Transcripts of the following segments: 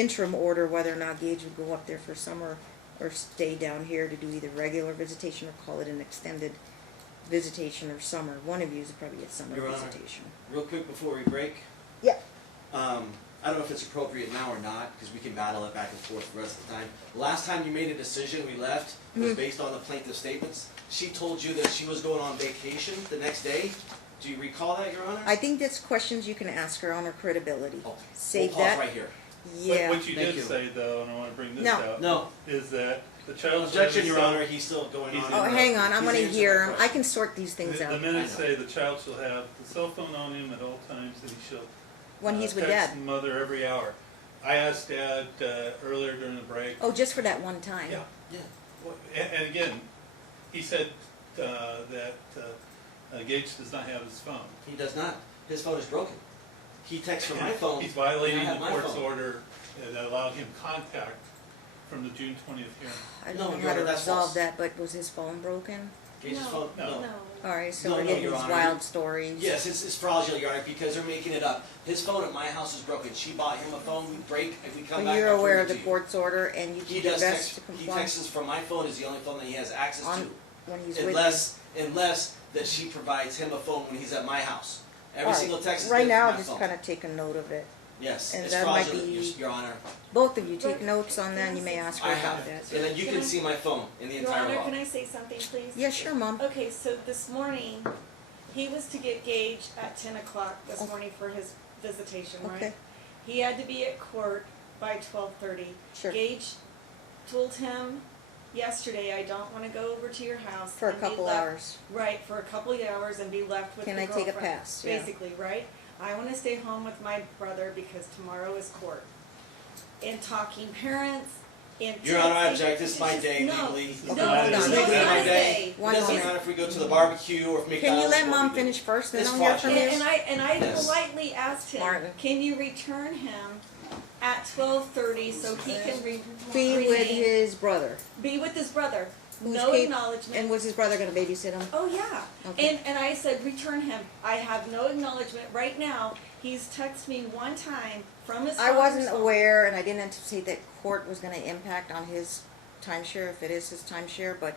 interim order whether or not Gage would go up there for summer or stay down here to do either regular visitation or call it an extended visitation or summer. One of you is probably a summer Your Honor, visitation. real quick before we break. Yeah. I don't know if it's appropriate now or not, because we can battle it back and forth the rest of the time. Last time you made a decision, we left, was based on the plaintiff's statements. She told you that she was going on vacation the next day. Do you recall that, Your Honor? I think that's questions you can ask her on her credibility. Okay. Save we'll pause that. right here. Yeah. What you Thank did you. say, though, and I want to bring this No. out, No. is that the child Objection, service Your cell- Honor, he's still going on. Oh, hang on. I He's want to answering hear. my I question. can sort these things The out minutes I know. say the child shall have the cell phone on him at all times, and he shall when he's with text Dad. mother every hour. I asked Dad earlier during the break. Oh, just for that one time. Yeah. Yeah. Well, and again, he said that Gage does not have his phone. He does not. His phone is broken. He texts from my phone. He's violating and I have the my court's phone. order that allowed him contact from the June 20th hearing. I No, don't know Your how to Honor, that's resolve false. that, but was his phone broken? Gage's phone? No. All right, so No, we're no, getting Your these Honor. wild stories. Yes, it's fraudulent, Your Honor, because they're making it up. His phone at my house is broken. She bought him a phone. We break. If we come But back, you're I'll aware prove of it the to you. court's order, and you He do your does best text. to He comply texts from my phone. Is the only phone that he has access on to. when he's with Unless that she provides him a phone when he's at my house. Every All right. single text is Right getting now, from my just phone. kind of take a note of it. Yes, and it's that might fraudulent, be- Your Honor. Both of you take notes on that, and you may ask her I about have, that. and then you can see my phone in the Your entire Honor, law. can I say something, please? Yeah, sure, Mom. Okay, so this morning, he was to get Gage at 10 o'clock this morning for his visitation, right? Okay. He had to be at court by 12:30. Sure. Gage told him yesterday, I don't want to go over to your house. For a and be couple left- hours. Right, for a couple of hours and be left with Can the I take a girlfriend, pass? Yeah. basically, right? I want to stay home with my brother because tomorrow is court. In talking parents, in Your Honor, I texting- object. This is my day No, legally. no, Okay, hold no, on. it's This not is his my day. day. It One doesn't moment. matter if we go to the barbecue or if McDonald's. Can you let what Mom we do. finish first, and It's then I'll hear from fraudulent. you? And I Yes. politely asked him, Martin. can you return him at 12:30 so he can Be with his brother. be with his brother? Who's No cap- acknowledgement. And was his brother going to babysit him? Oh, yeah. Okay. And I said, return him. I have no acknowledgement. Right now, he's texted me one time from his I father's wasn't phone. aware, and I didn't anticipate that court was going to impact on his timeshare, if it is his timeshare, but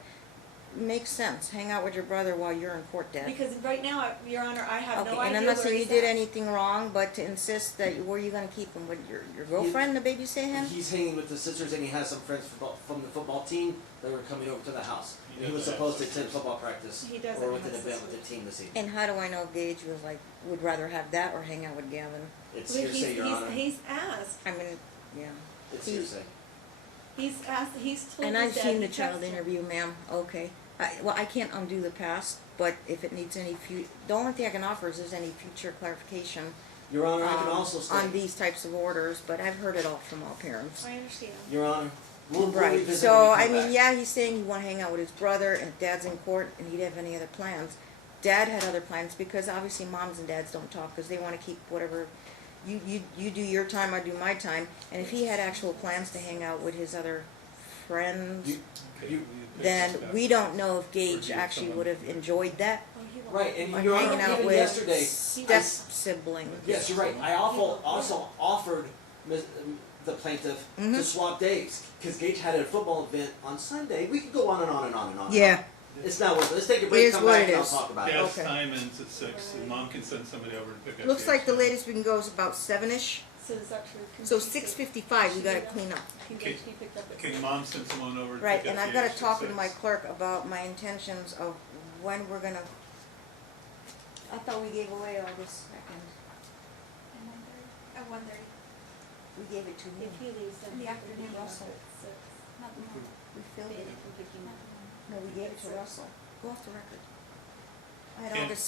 makes sense. Hang out with your brother while you're in court, Dad. Because right now, Your Honor, I have Okay, no and idea I'm not where saying you he's did at. anything wrong, but to insist that, where are you going to keep him? With your girlfriend to babysit him? He's hanging with the sisters and he has some friends from the football team that were coming over to the house. He He was doesn't supposed to have attend football practice He doesn't or with have an event sisters. with the team this evening. And how do I know Gage was like, would rather have that or hang out with Gavin? It's But hearsay, Your Honor. he's asked. I mean, yeah. It's he- hearsay. He's asked. He's told And his I've dad seen he the child texted him. interview, ma'am. Okay. Well, I can't undo the past, but if it needs any the only thing I can offer is any future clarification Your Honor, I can also on state, these types of orders, but I've heard it all from all parents. I understand. Your Honor, we'll Right. revisit So, when we I come mean, back. yeah, he's saying he want to hang out with his brother, and Dad's in court, and he'd have any other plans. Dad had other plans because obviously moms and dads don't talk because they want to keep whatever. You do your time, I do my time, and if he had actual plans to hang out with his other friends, Okay, we pick then this back we up. don't know if Gage Review actually someone. would have enjoyed that. Oh, he won't. Right, and Or Your Honor, hanging out even with yesterday, step siblings. yes, you're right. I also offered the plaintiff Mm-hmm. to swap days because Gage had a football event on Sunday. We could go on and on and on and on. Yeah. It's not worth it. Let's take a break, Is come what back, it and I'll is. talk about it. Dad's Okay. time ends at 6, and Mom can send somebody over to pick up. Looks like the extra. latest we can go is about 7-ish. So is that true? Can So she say- 6:55, we gotta clean up. Can Okay. she pick up at Can Mom send someone over to Right, pick up and I've the gotta extra talk with 6? my clerk about my intentions of when we're gonna. I thought we gave away August 2nd. At 1:30. We gave it to If him. he leaves, then In the he afternoon. can Russell. leave at 6. Not the morning. We filled it. No, we gave it to Russell. Go off the record. I had Okay. August